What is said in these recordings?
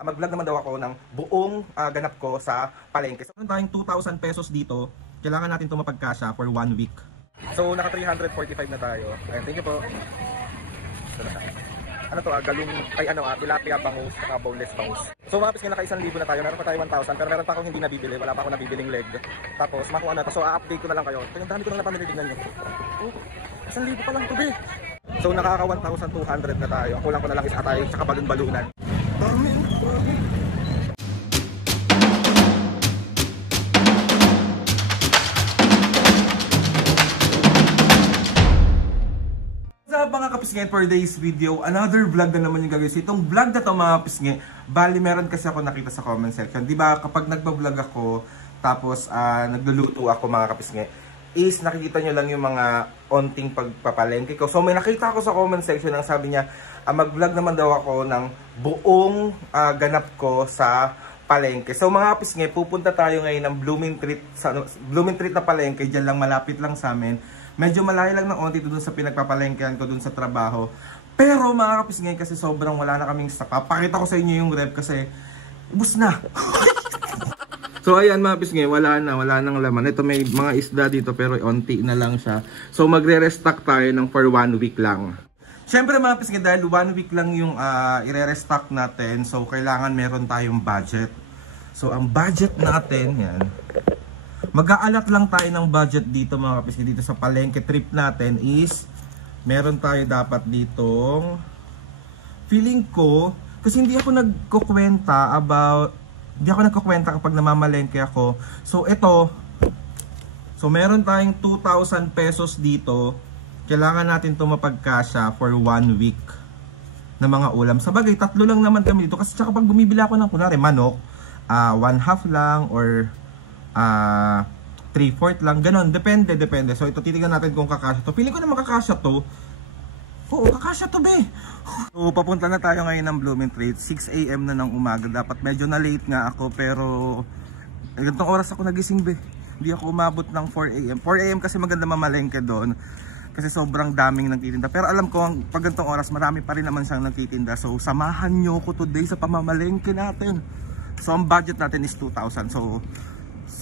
Mag-vlog naman daw ako ng buong ganap ko sa palengke. So, meron tayong 2,000 pesos dito. Kailangan natin ito mapagkasya for 1 week. So, naka 345 na tayo. Ayun, thank you po. Ano to, galong, tilapia bangus, saka boneless bangus. So mga pisngi, naka 1,000 na tayo. Meron pa tayo 1,000, pero meron pa akong hindi nabibili. Wala pa akong nabibiling leg. Tapos, makuha na to. So, a-update ko na lang kayo. Ang dami ko na napamili, tignan nyo. 1,000 pa lang to, be. So, nakaka 1,200 na tayo. Ang kulang ko na lang is atay, tsaka balon-balunan. Dami. Mga kapisngi, for today's video, another vlog na naman yung gagawin. Itong vlog na to mga kapisngi, bali meron kasi ako nakita sa comment section. Diba kapag nagpa-vlog ako, tapos nagluluto ako mga kapisngi, is nakikita nyo lang yung mga onting pagpapalengke ko. So may nakita ako sa comment section ng sabi niya, mag-vlog naman daw ako ng buong ganap ko sa palengke. So mga kapisngi, pupunta tayo ngayon ng Blooming Treat na palengke, dyan lang, malapit lang sa amin. Medyo malayo lang ng onti doon sa pinagpapalengkehan ko doon sa trabaho. Pero mga kapisngay, kasi sobrang wala na kaming stock. Papakita ko sa inyo yung rep kasi ubos na. So ayan mga kapisngay, wala nang laman. Ito may mga isda dito pero onti na lang siya. So magre-restock tayo ng for 1 week lang. Siyempre mga kapisngay, dahil 1 week lang yung i-restock natin, so kailangan meron tayong budget. So ang budget natin, yan. Mag-aalat lang tayo ng budget dito mga kapisngi, dito sa palengke trip natin is meron tayo dapat ditong, feeling ko kasi hindi ako nagkukwenta kapag namamalengke ako. So ito, so meron tayong 2,000 pesos dito. Kailangan natin ito mapagkasya for 1 week na mga ulam. Sabagay, 3 lang naman kami dito kasi kapag bumibili ako ng kunwari manok, 1/2 lang or 3/4 lang, ganon, depende. So ito titignan natin kung kakasya to. Feeling ko na makakasya to. Oo, kakasya to, be. So papunta na tayo ngayon ng Blooming Treat. 6 AM na ng umaga. Dapat medyo na late nga ako, pero ganitong oras ako nagising, be. Hindi ako umabot ng 4 AM. 4 AM kasi maganda mamalengke doon kasi sobrang daming nagtitinda. Pero alam ko pag ganitong oras marami pa rin naman siyang nagtitinda. So samahan nyo ko today sa pamamalengke natin. So ang budget natin is 2,000. So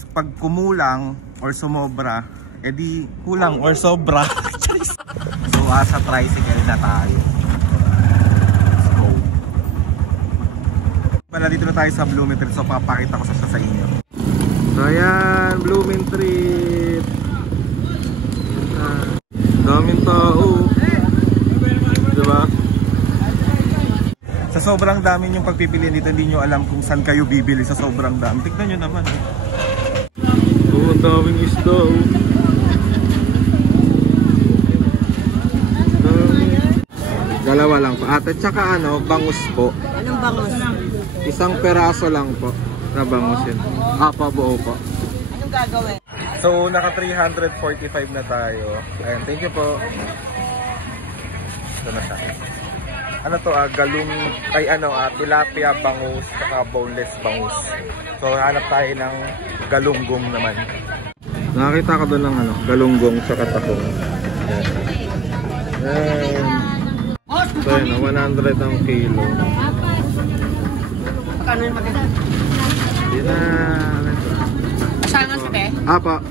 pag kumulang or sumobra, edi kulang or sobra. So sa tricycle na tayo. Let's go. Pala dito na tayo sa Blooming Treat. So papakita ko sa inyo. So ayan, Blooming Treat. Daming tao. Diba? Sa sobrang dami yung pagpipilian dito, hindi nyo alam kung saan kayo bibili sa sobrang dami. Tignan nyo naman. Oh, ang daming isda. Dalawa lang po. At saka bangus po. Anong bangus? Isang peraso lang po na bangus yun. Buo po. Anong gagawin? So, naka 345 na tayo. Ayan, thank you po. Ito na siya. Ano to, galong, tilapia bangus, saka boneless bangus. So, hanap tayo ng galunggong naman. Nakakita ko doon ng galunggong saka takong. So, yun, 100 ang kilo. Magkano yung maganda? Yun na. Masangan sa te? Apa.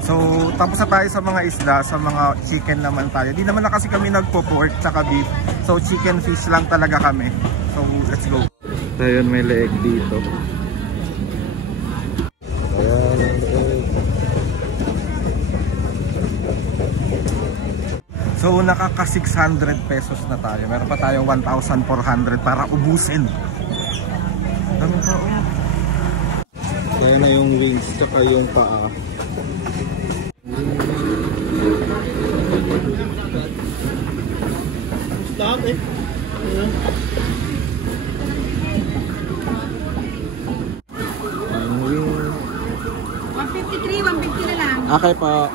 So, tapos na tayo sa mga isda, sa mga chicken naman tayo. Di naman na kasi kami nagpo-pork tsaka beef. So, chicken fish lang talaga kami. So, let's go. So, yun, may leeg dito. So, nakaka 600 pesos na tayo. Meron pa tayong 1,400 para ubusin. Daming tao. Kaya na yung wings tsaka yung paa. Stop it. 153, 150 na lang. Okay pa.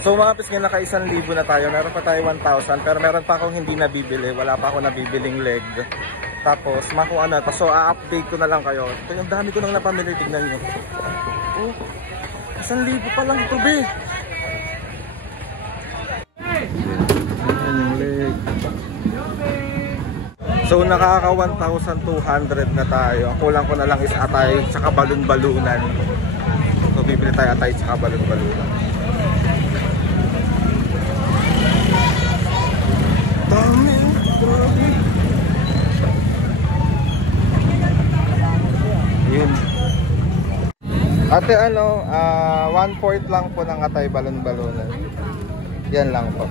So mga pisngi, naka 1,000 na tayo. Meron pa tayo 1,000 pero meron pa akong hindi nabibili. Wala pa akong nabibiling leg. Tapos makuha na to. So a-update ko na lang kayo. Ito yung dami ko nang napamili. Tignan nyo. 1,000 pa lang ito, be. Ayan yung leg. So nakaka 1,200 na tayo. Ang kulang ko na lang is atay tsaka balon-balunan. So bibili tayo atay tsaka balon-balunan. Dami, grabe. Yun. Ate ano, 1/4 lang po ng atay balon-balunan. Yan lang po.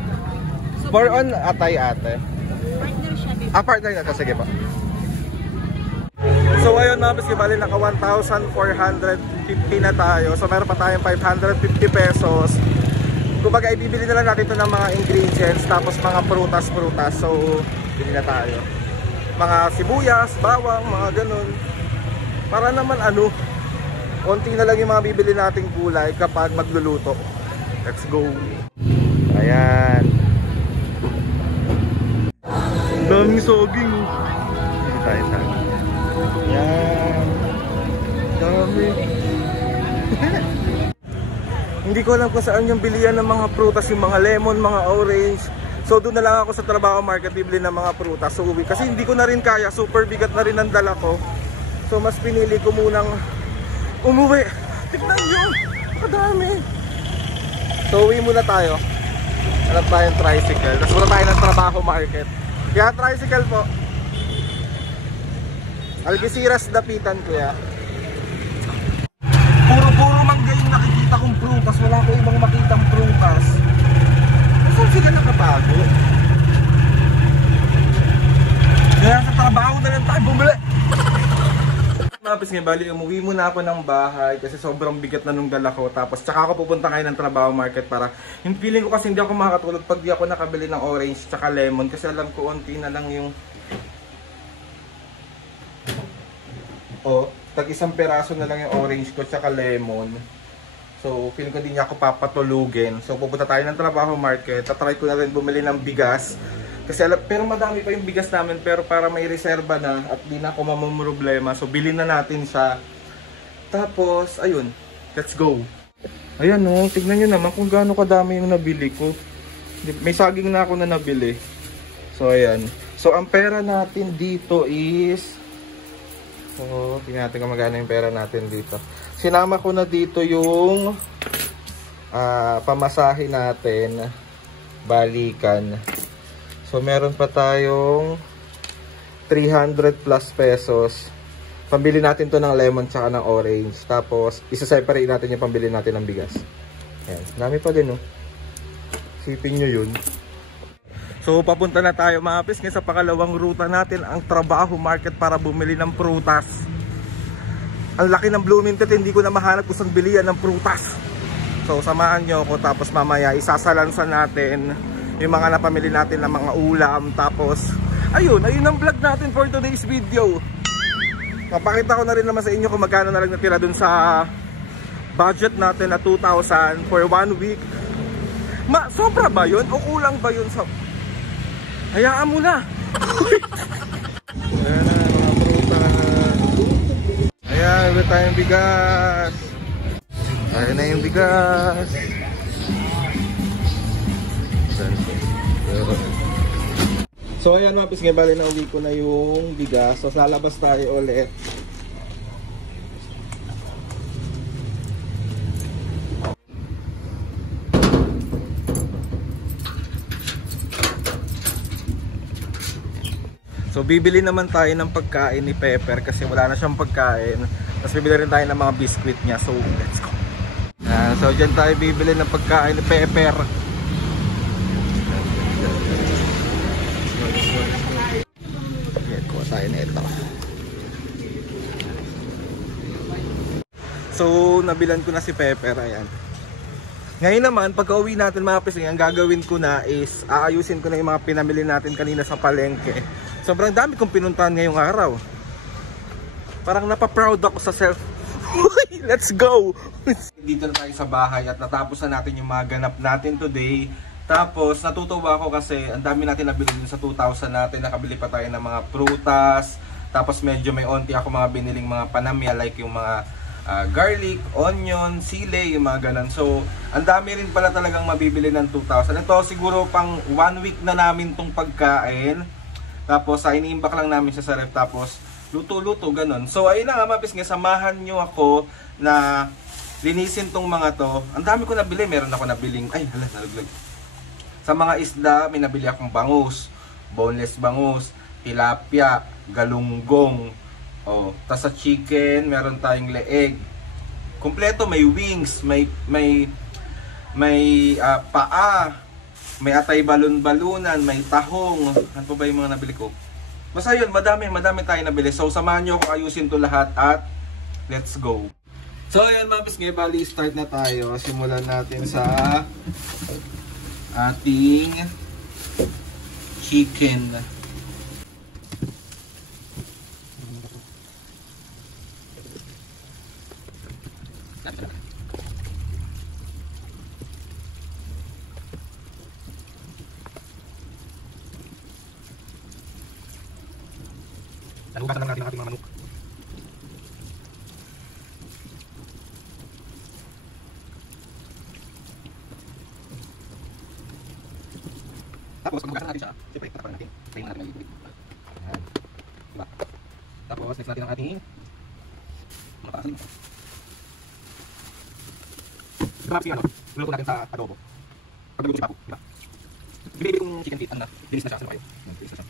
For on atay ate. Partner siya din. Partner na to, sige po. So ayun mga piski, bali naka 1,450 na tayo. So meron pa tayong 550 pesos. Kumbaga ibibili na lang natin ito ng mga ingredients, tapos mga prutas-prutas. So bili na tayo. Mga sibuyas, bawang, mga ganun. Para naman ano, konti na lang yung mga bibili nating gulay kapag magluluto. Let's go. Ayan. Daming soging. Dito tayo sa. Ayan. Dami. Hindi ko alam kung saan yung bilihan ng mga prutas, yung mga lemon, mga orange. So doon na lang ako sa trabaho market bibili ng mga prutas. So uwi. Kasi hindi ko na rin kaya, super bigat na rin ang dala ko. So mas pinili ko munang umuwi. Tignan nyo, kadami. So uwi muna tayo. Hanap tayong tricycle. Tapos muna tayo ng trabaho market. Kaya tricycle po. Algeciras dapitan kuya. Puro mangga yung nakikita kong prutas. Wala ko ibang makitang prutas. Saan sila nakatago? Kaya sa trabaho na lang tayo bumili. Tapos nga bali, umuwi muna ako ng bahay kasi sobrang bigat na nung dala ko. Tapos tsaka ako pupunta ngayon ng trabaho market para yung feeling ko kasi hindi ako makakatulog pag di ako nakabili ng orange tsaka lemon. Kasi alam ko onti na lang yung tag isang peraso na lang yung orange ko tsaka lemon. So feeling ko din niya ako papatulugin. So pupunta tayo ng trabaho market. Tatry ko na rin bumili ng bigas. Kasi pero madami pa yung bigas namin, pero para may reserba na at di na ako mamumroblema. So bilhin na natin siya. Tapos ayun, let's go. Ayan o, tignan nyo naman kung gaano kadami yung nabili ko. May saging na ako na nabili. So ayan. So ang pera natin dito is tingnan natin kung magkano yung pera natin dito. Sinama ko na dito yung pamasahe natin, balikan. So meron pa tayong 300 plus pesos. Pambili natin to ng lemon tsaka ng orange. Tapos isa-separate natin yung pambili natin ng bigas. Ayan, dami pa din Sipin nyo yun. So papunta na tayo mga piski sa pakalawang ruta natin, ang trabaho market para bumili ng prutas. Ang laki ng Bloomington, hindi ko na mahanap kung saan bilihan ng prutas. So samahan nyo ako, tapos mamaya isasalansan natin yung mga napamili natin ng mga ulam. Tapos ayun ang vlog natin for today's video. Mapakita ko na rin naman sa inyo kung magkano na lang natira dun sa budget natin na 2,000 for 1 week. Sobra ba yun? O kulang ba yun sa... Hayaan mo na. Ayan na mga prutas. Ayan, ulit tayong bigas. Ayan na yung bigas. So ayan mga pisngi, bali na uwi ko na yung bigas. So lalabas tayo ulit. So bibili naman tayo ng pagkain ni Pepper kasi wala na siyang pagkain. Tapos bibili rin tayo ng mga biscuit niya. So let's go. So dyan tayo bibili ng pagkain ni Pepper. Kuha tayo na ito. So nabilan ko na si Pepper. Ayan. Ngayon naman, pagka uwi natin mga pising, ang gagawin ko na is aayusin ko na yung mga pinamili natin kanina sa palengke. Sobrang dami kong pinuntahan ngayong araw. Parang napaproud ako sa self. Let's go! Dito na tayo sa bahay at natapos na natin yung mga ganap natin today. Tapos natutuwa ako kasi ang dami natin nabili din sa 2,000 natin. Nakabili pa tayo ng mga prutas. Tapos medyo may onti ako mga biniling mga panamya like yung mga garlic, onion, sili, yung mga ganun. So, ang dami rin pala talagang mabibili ng 2,000. Ito siguro pang 1 week na namin tong pagkain. Tapos iniimbak lang namin siya sa ref, tapos luto-luto ganun. So ayun na nga mga pisngi, samahan nyo ako na linisin tong mga to. Ang dami ko nabili, meron ako nabiling, ay hala, nalaglag. Sa mga isda, may nabili akong bangus, boneless bangus, tilapia, galunggong. Oh, tas sa chicken, meron tayong leeg. Kompleto, may wings, may paa, may atay balon-balunan, may tahong. Ano pa ba yung mga nabili ko? Basta yun, madami tayo nabili. So samahan nyo ako ayusin to lahat at let's go. So ayun mga pisngi, bali start na tayo. Simulan natin sa ating chicken. Nalugasan lang natin ang ating mga manok. Tapos, pagbugasan natin siya, siyempre, tatapalan natin. Tayo natin ng liquid. Ayan. Diba? Tapos, next natin ang ating mga paasin. Ito natin yung luluto natin sa adobo. Pag naluto siya ako, diba? Bili kong chicken feet, ano na, bilis na siya. Sino kayo? Bilis na siya.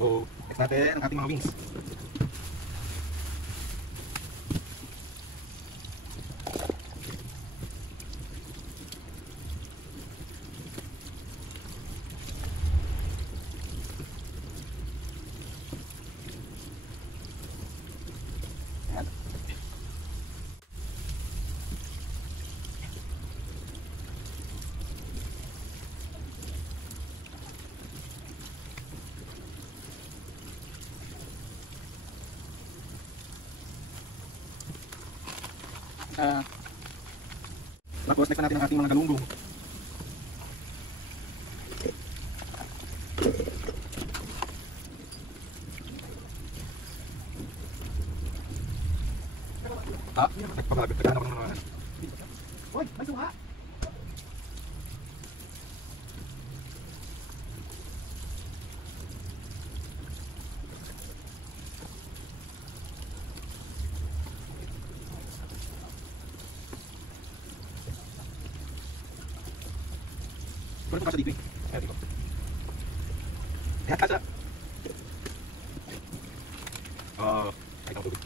So, next natin ang ating mga wings. Ayan. Tapos next natin ang ating mga galunggong. Nagpapalagod. Nagkahan ako ng mga... Uy! May suha! Wala pa siya dito eh. Ayan dito. Ayan ka siya. Ay kang tubig.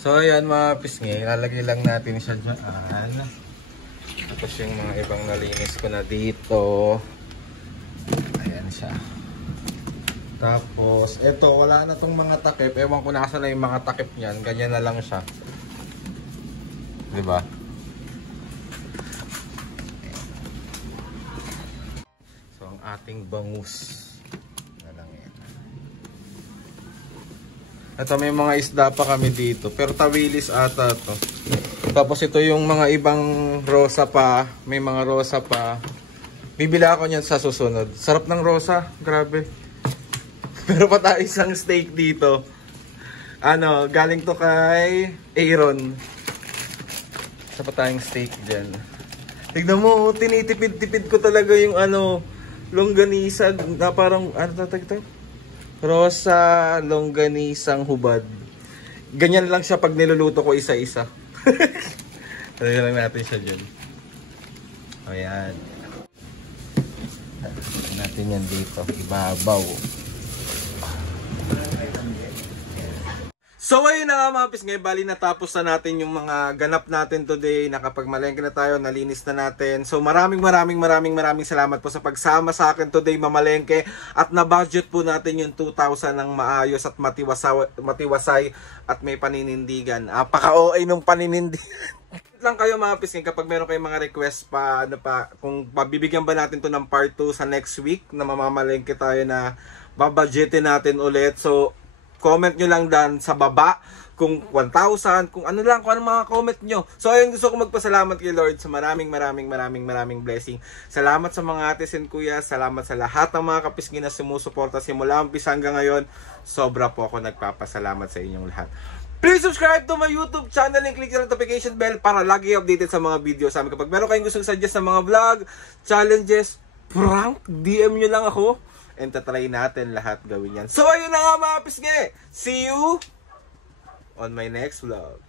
So ayan mga pisngi, lalagay lang natin siya dyan. Tapos yung mga ibang nalinis ko na dito. Ayan siya. Tapos, eto, wala na tong mga takip. Ewan ko nasa na yung mga takip niyan. Ganyan na lang siya. Diba? Ating bangus na lang yan. Ito may mga isda pa kami dito, pero tawilis ata to. Tapos ito yung mga ibang rosa pa, may mga rosa pa. Bibila ako niyan sa susunod. Sarap ng rosa, grabe. Pero pa tayo isang steak dito. Ano, galing to kay Aaron. Isa pa tayong steak dyan. Tignan mo, tinitipid-tipid ko talaga yung ano, longganisa na parang ano tatag ito? Rosa longganisang hubad. Ganyan lang siya pag niluluto ko isa-isa. Lagyan lang natin siya dyan. Ayan. Lagyan natin yan dito. Ibabaw. So ayun na nga mga pisngi, bali natapos na natin yung mga ganap natin today. Nakapagmalengke na tayo, nalinis na natin. So maraming salamat po sa pagsama sa akin today mamalengke. At na-budget po natin yung 2,000 ng maayos at matiwasay at may paninindigan. Paka-OA nung paninindigan. Lang kayo mga pisngi kapag meron kayong mga request pa, ano pa, kung mabibigyan ba natin to ng part 2 sa next week na mamamalengke tayo na babudgetin natin ulit. So Comment nyo lang dan sa baba kung 1,000, kung ano lang, kung ano mga comment nyo. So ayun, gusto ko magpasalamat kay Lord sa maraming blessing. Salamat sa mga ates and kuya, salamat sa lahat ng mga kapisngi na sumusuporta simula umpisa hanggang ngayon. Sobra po ako nagpapasalamat sa inyong lahat. Please subscribe to my YouTube channel and click the notification bell para lagi updated sa mga video sa amin. Kapag meron kayong gustong suggest ng mga vlog, challenges, prank, DM nyo lang ako. And tatry natin lahat gawin yan. So ayun na nga mga pisngi. See you on my next vlog.